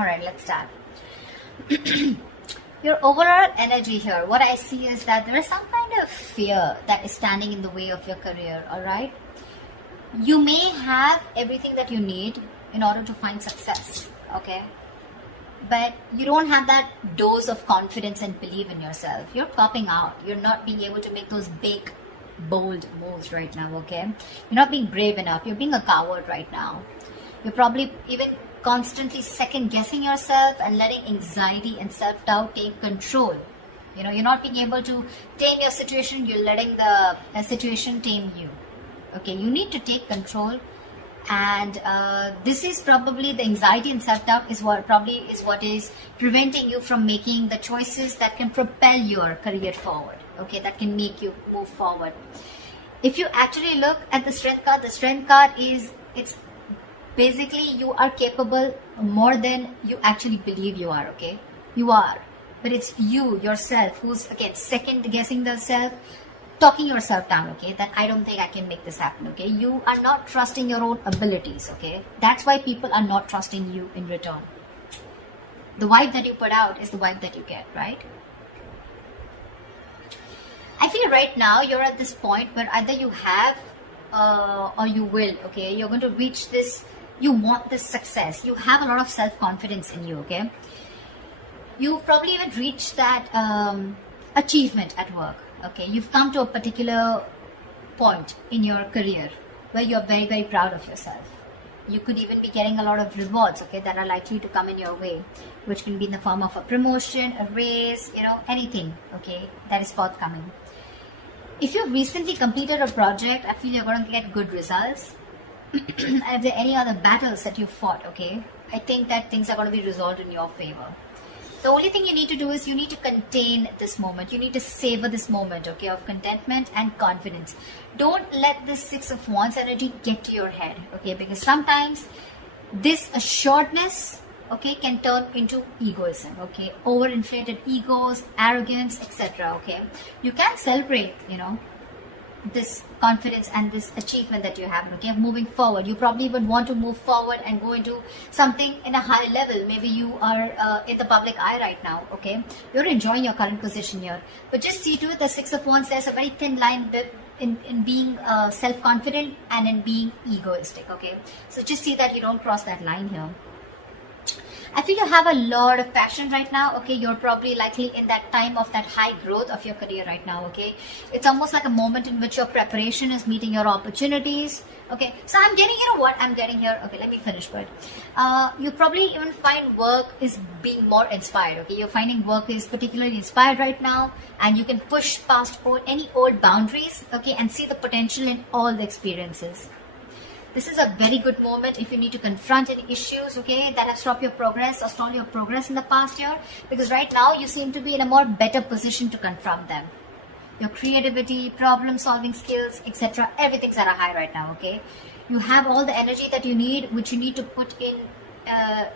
All right, let's start. Your overall energy here, what I see is that there is some kind of fear that is standing in the way of your career. All right, you may have everything that you need in order to find success, okay, but you don't have that dose of confidence and belief in yourself. You're popping out. You're not being able to make those big, bold moves right now, okay? You're not being brave enough. You're being a coward right now. You're probably even constantly second guessing yourself and letting anxiety and self-doubt take control. You know, you're not being able to tame your situation. You're letting the situation tame you. Okay, you need to take control. And this is probably the anxiety and self-doubt is what is preventing you from making the choices that can propel your career forward, okay, that can make you move forward. If you actually look at the strength card is, it's basically you are capable more than you actually believe you are, okay? You are, but it's you yourself who's again second guessing the self, talking yourself down, okay, that I don't think I can make this happen, okay? You are not trusting your own abilities, okay? That's why people are not trusting you in return. The vibe that you put out is the vibe that you get, right? I feel right now you're at this point where either you have or you will, okay? You're going to reach this, you want this success. You have a lot of self-confidence in you, okay? You probably even reached that achievement at work. Okay, you've come to a particular point in your career where you're very, very proud of yourself. You could even be getting a lot of rewards, okay, that are likely to come in your way, which can be in the form of a promotion, a raise, you know, anything, okay, that is forthcoming. If you've recently completed a project, I feel you're going to get good results. And if there are any other battles that you fought, okay, I think that things are going to be resolved in your favor. The only thing you need to do is you need to contain this moment. You need to savor this moment, okay, of contentment and confidence. Don't let this Six of Wands energy get to your head, okay, because sometimes this assuredness, okay, can turn into egoism, okay, overinflated egos, arrogance, etc., okay. You can celebrate, you know, this confidence and this achievement that you have, okay, moving forward. You probably would want to move forward and go into something in a higher level. Maybe you are in the public eye right now, okay, you're enjoying your current position here, but just see to it, the Six of Wands, there's a very thin line in being self-confident and in being egoistic, okay, so just see that you don't cross that line here. I feel you have a lot of passion right now, okay. You're probably likely in that time of that high growth of your career right now, okay. It's almost like a moment in which your preparation is meeting your opportunities, okay. So I'm getting, you know what I'm getting here, okay, let me finish, but you probably even find work is being more inspired, okay. You're finding work is particularly inspired right now, and you can push past any old boundaries, okay, and see the potential in all the experiences. This is a very good moment if you need to confront any issues, okay, that have stopped your progress or stalled your progress in the past year, because right now you seem to be in a more better position to confront them. Your creativity, problem solving skills, etc., everything's at a high right now, okay. You have all the energy that you need, which you need to put in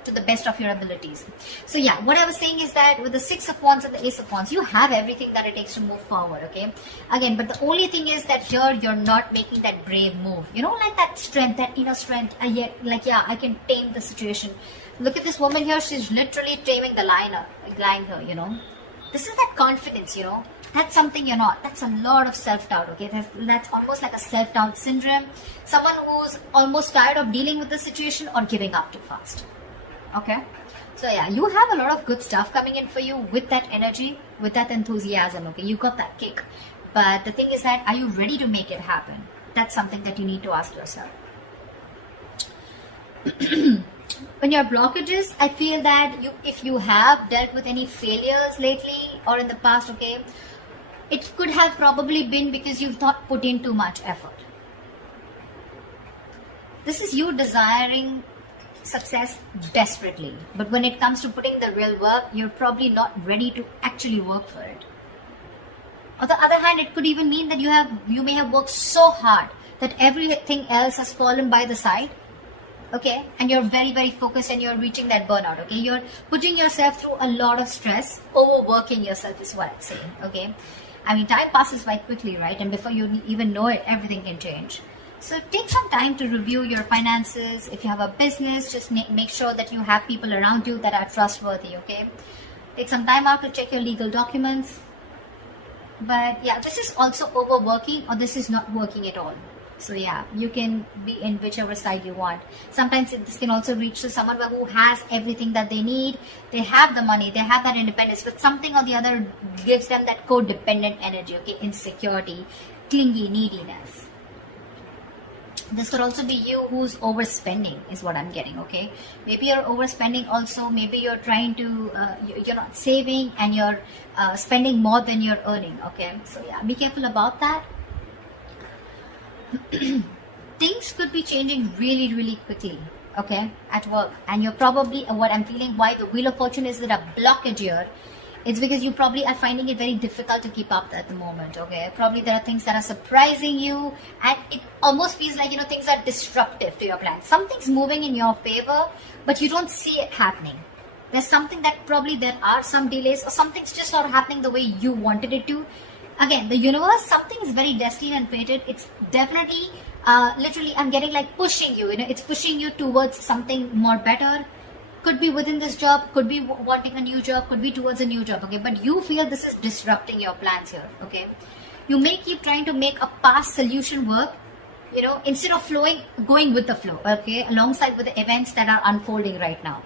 to the best of your abilities. So yeah, what I was saying is that with the Six of Wands and the Ace of Wands, you have everything that it takes to move forward, okay. Again, but the only thing is that here you're not making that brave move. You don't like that strength, that inner strength, like, yeah, I can tame the situation. Look at this woman here, she's literally taming the lion here, you know. This is that confidence, you know. That's something you're not. That's a lot of self-doubt, okay. That's almost like a self-doubt syndrome. Someone who's almost tired of dealing with the situation or giving up too fast, okay. So yeah, you have a lot of good stuff coming in for you with that energy, with that enthusiasm, okay. You got that kick, but the thing is that, are you ready to make it happen? That's something that you need to ask yourself. When your blockages, I feel that if you have dealt with any failures lately or in the past, okay, it could have probably been because you've not put in too much effort. This is you desiring success desperately, but when it comes to putting the real work, you're probably not ready to actually work for it. On the other hand, it could even mean that you may have worked so hard that everything else has fallen by the side, okay, and you're very, very focused and you're reaching that burnout, okay. You're putting yourself through a lot of stress, overworking yourself is what I'm saying, okay. I mean, time passes by quickly, right? And before you even know it, everything can change. So take some time to review your finances. If you have a business, just make sure that you have people around you that are trustworthy, okay? Take some time out to check your legal documents. But yeah, this is also overworking, or this is not working at all. So yeah, you can be in whichever side you want. Sometimes this can also reach to someone who has everything that they need. They have the money, they have that independence, but something or the other gives them that codependent energy, okay? Insecurity, clingy, neediness. This could also be you who's overspending, is what I'm getting, okay? Maybe you're overspending also. Maybe you're trying to, you're not saving and you're spending more than you're earning, okay? So yeah, be careful about that. Things could be changing really, really quickly, okay, at work. And you're probably, what I'm feeling, why the Wheel of Fortune is that a blockage here, it's because you probably are finding it very difficult to keep up at the moment, okay? Probably there are things that are surprising you, and it almost feels like, things are disruptive to your plan. Something's moving in your favor, but you don't see it happening. There's something that probably there are some delays, or something's just not happening the way you wanted it to. Again, the universe, something is very destined and fated. It's definitely, literally, I'm getting like pushing you, it's pushing you towards something more better. Could be within this job, could be wanting a new job, could be towards a new job, okay? But you feel this is disrupting your plans here, okay? You may keep trying to make a past solution work, instead of going with the flow, okay? Alongside with the events that are unfolding right now.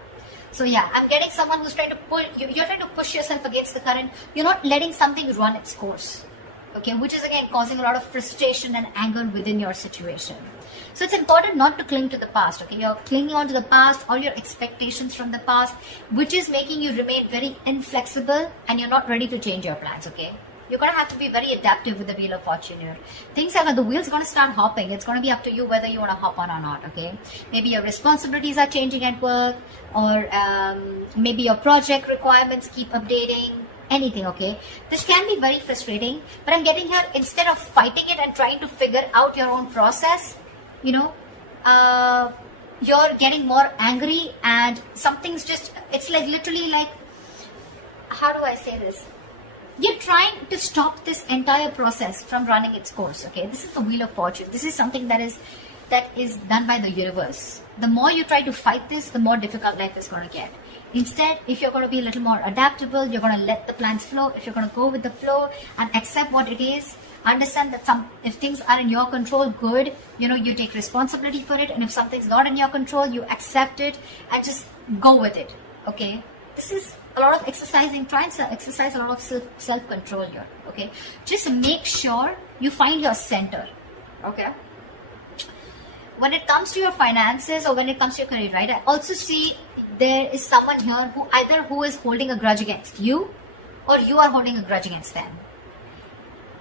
So yeah, I'm getting someone who's trying to pull, you're trying to push yourself against the current. You're not letting something run its course, okay? Which is again causing a lot of frustration and anger within your situation. So it's important not to cling to the past, okay? You're clinging on to the past, all your expectations from the past, which is making you remain very inflexible, and you're not ready to change your plans, okay? You're going to have to be very adaptive with the Wheel of Fortune here. Things are, the wheel's going to start hopping. It's going to be up to you whether you want to hop on or not, okay? Maybe your responsibilities are changing at work, or maybe your project requirements keep updating. Anything, okay? This can be very frustrating, but I'm getting here, instead of fighting it and trying to figure out your own process, you're getting more angry, and something's just, it's like literally like, how do I say this? You're trying to stop this entire process from running its course, okay? This is the Wheel of Fortune. This is something that is done by the universe. The more you try to fight this, the more difficult life is going to get. Instead, if you're going to be a little more adaptable, you're going to let the plans flow. If you're going to go with the flow and accept what it is, understand that if things are in your control, good, you take responsibility for it. And if something's not in your control, you accept it and just go with it, okay? This is a lot of exercising. Try and exercise a lot of self-control here, okay? Just make sure you find your center, okay? When it comes to your finances, or when it comes to your career, right, I also see there is someone here who is holding a grudge against you, or you are holding a grudge against them.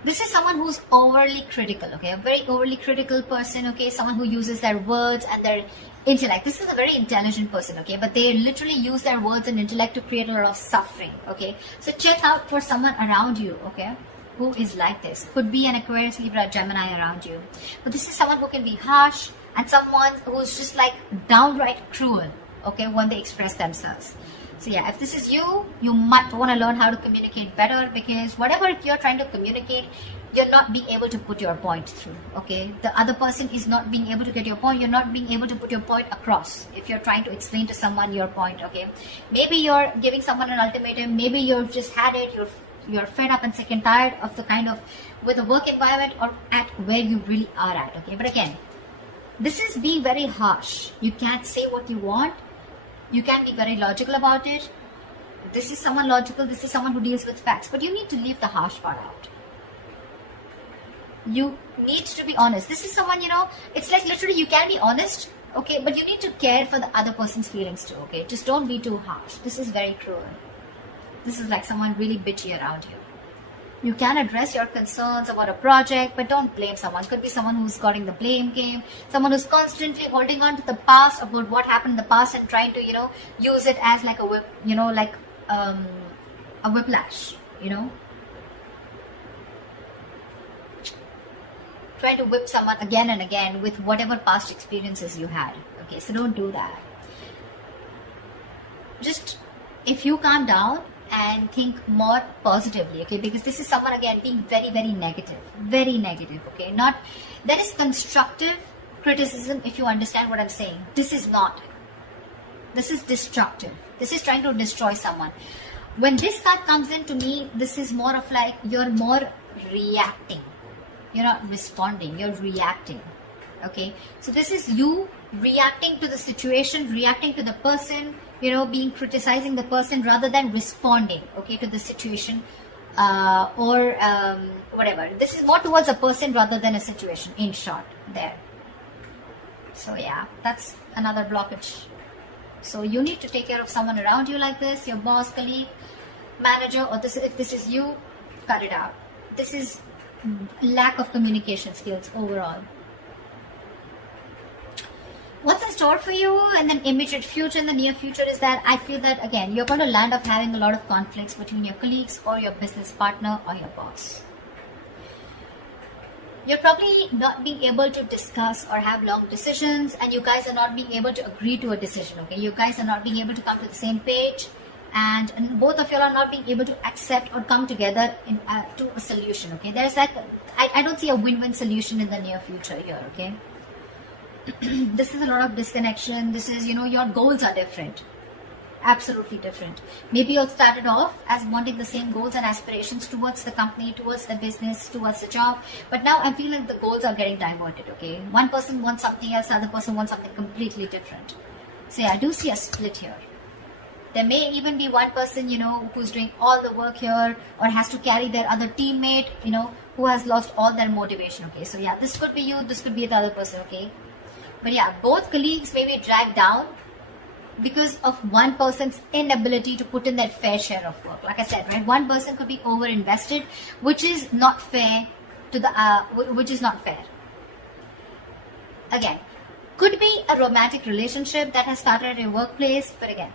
This is someone who's overly critical, okay? A very overly critical person, okay? Someone who uses their words and their intellect. This is a very intelligent person, okay? But they literally use their words and intellect to create a lot of suffering, okay? So check out for someone around you, okay? Who is like this. Could be an Aquarius, Libra, Gemini around you. But this is someone who can be harsh, and someone who's just like downright cruel, okay, when they express themselves. So yeah, if this is you, you might want to learn how to communicate better, because whatever you're trying to communicate, you're not being able to put your point through, okay? The other person is not being able to get your point. You're not being able to put your point across if you're trying to explain to someone your point, okay? Maybe you're giving someone an ultimatum. Maybe you've just had it. You're fed up and sick and tired of the kind of, with the work environment or at where you really are at, okay? But again, this is being very harsh. You can't say what you want. You can be very logical about it. This is someone logical. This is someone who deals with facts. But you need to leave the harsh part out. You need to be honest. This is someone, it's like literally you can be honest, okay? But you need to care for the other person's feelings too, okay? Just don't be too harsh. This is very cruel. This is like someone really bitchy around you. You can address your concerns about a project, but don't blame someone. Could be someone who's got in the blame game, someone who's constantly holding on to the past, about what happened in the past, and trying to, use it as like a whip, like a whiplash, Trying to whip someone again and again with whatever past experiences you had. Okay, so don't do that. Just, if you calm down, and think more positively, okay? Because this is someone, again, being very, very negative, okay? Not, that is constructive criticism, if you understand what I'm saying. This is not. This is destructive. This is trying to destroy someone. When this card comes in, to me, this is more of like, you're more reacting. You're not responding, you're reacting, okay? So this is you reacting to the situation, reacting to the person, you know, criticizing the person rather than responding, okay, to the situation or whatever. This is more towards a person rather than a situation, in short, there. So yeah, that's another blockage. So you need to take care of someone around you like this, your boss, colleague, manager, or this, if this is you, cut it out. This is lack of communication skills overall. What's in store for you in the immediate future, in the near future, is that I feel that, again, you're going to land up having a lot of conflicts between your colleagues or your business partner or your boss. You're probably not being able to discuss or have long decisions, and you guys are not being able to agree to a decision, okay? You guys are not being able to come to the same page, and both of you are not being able to accept or come together to a solution, okay? There's that, I don't see a win-win solution in the near future here, okay? This is a lot of disconnection. This is, you know, your goals are different. Absolutely different. Maybe you started off as wanting the same goals and aspirations towards the company, towards the business, towards the job. But now I feel like the goals are getting diverted, okay? One person wants something else, the other person wants something completely different. So yeah, I do see a split here. There may even be one person, you know, who's doing all the work here or has to carry their other teammate, you know, who has lost all their motivation, okay? So yeah, this could be you, this could be the other person, okay? But yeah, both colleagues may be dragged down because of one person's inability to put in that fair share of work. Like I said, right? One person could be over-invested, which is not fair to the, which is not fair. Again, could be a romantic relationship that has started at your workplace, but again,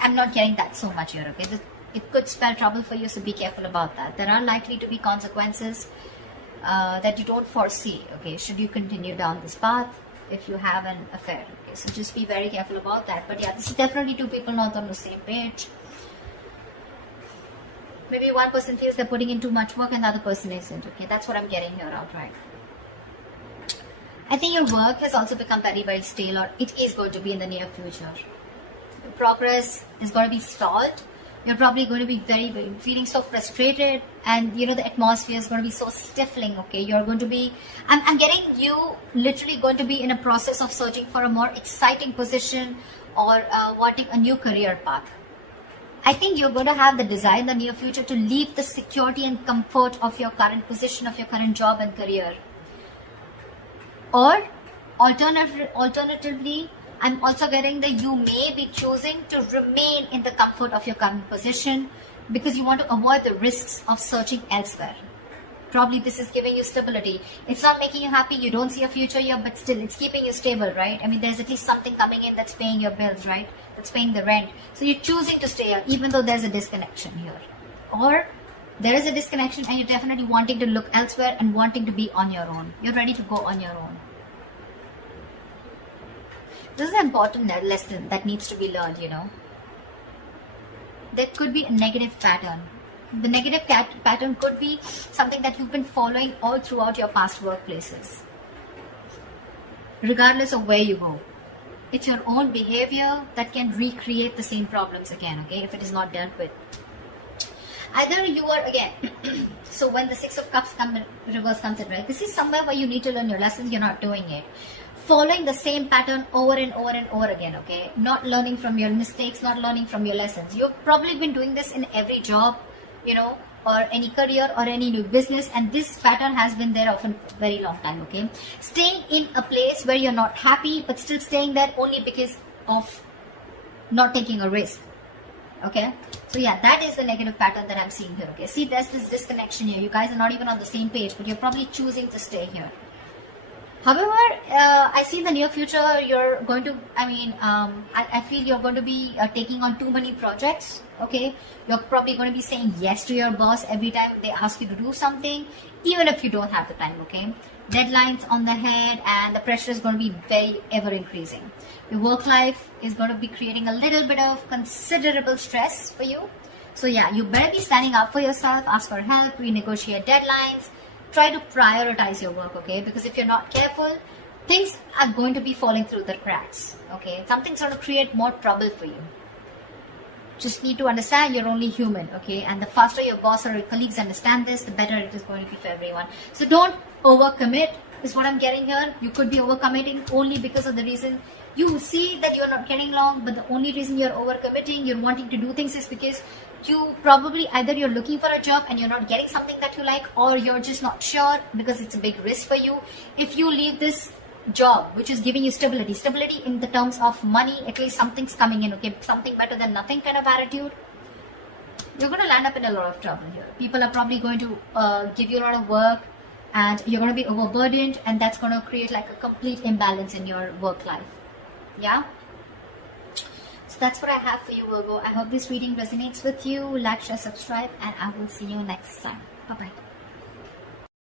I'm not getting that so much here, okay? It could spell trouble for you, so be careful about that. There are likely to be consequences that you don't foresee, okay? Should you continue down this path if you have an affair, okay? So just be very careful about that. But yeah, this is definitely two people not on the same page. Maybe one person feels they're putting in too much work and the other person isn't, okay? That's what I'm getting here outright. I think your work has also become very, very stale, or it is going to be in the near future. The progress is going to be stalled. You're probably going to be feeling so frustrated, and you know the atmosphere is going to be so stifling, okay? You're going to be, I'm getting you literally going to be in a process of searching for a more exciting position or wanting a new career path. I think you're going to have the desire in the near future to leave the security and comfort of your current position, of your current job and career. Or alternatively, I'm also getting that you may be choosing to remain in the comfort of your current position because you want to avoid the risks of searching elsewhere. Probably this is giving you stability. It's not making you happy, you don't see a future here, but still it's keeping you stable, right? I mean, there's at least something coming in that's paying your bills, right? That's paying the rent. So you're choosing to stay here even though there's a disconnection here. Or there is a disconnection and you're definitely wanting to look elsewhere and wanting to be on your own. You're ready to go on your own. This is an important lesson that needs to be learned, you know. There could be a negative pattern. The negative pattern could be something that you've been following all throughout your past workplaces. Regardless of where you go. It's your own behavior that can recreate the same problems again, okay, if it is not dealt with. Either you are, again, so when the Six of Cups reverse comes in, right, this is somewhere where you need to learn your lessons, you're not doing it. Following the same pattern over and over and over again, okay? Not learning from your mistakes, not learning from your lessons. You've probably been doing this in every job, you know, or any career or any new business, and this pattern has been there often for a very long time, okay? Staying in a place where you're not happy, but still staying there only because of not taking a risk, okay? So yeah, that is the negative pattern that I'm seeing here, okay? See, there's this disconnection here. You guys are not even on the same page, but you're probably choosing to stay here. However, I see in the near future, you're going to, I feel you're going to be taking on too many projects, okay? You're probably going to be saying yes to your boss every time they ask you to do something, even if you don't have the time, okay? Deadlines on the head, and the pressure is going to be very ever increasing. Your work life is going to be creating a little bit of considerable stress for you. So yeah, you better be standing up for yourself, ask for help, renegotiate deadlines, try to prioritize your work, okay? Because if you're not careful, things are going to be falling through the cracks, okay? Something's going to create more trouble for you. Just need to understand you're only human, okay? And the faster your boss or your colleagues understand this, the better it is going to be for everyone. So don't overcommit, is what I'm getting here. You could be overcommitting only because of the reason you see that you're not getting along, but the only reason you're overcommitting, you're wanting to do things, is because you probably either you're looking for a job and you're not getting something that you like, or you're just not sure because it's a big risk for you. If you leave this job which is giving you stability in the terms of money, at least something's coming in, okay, something better than nothing kind of attitude, you're going to land up in a lot of trouble here. People are probably going to give you a lot of work, and you're going to be overburdened, and that's going to create like a complete imbalance in your work life. Yeah, so that's what I have for you, Virgo. I hope this reading resonates with you. Like, share, subscribe, and I will see you next time. Bye bye.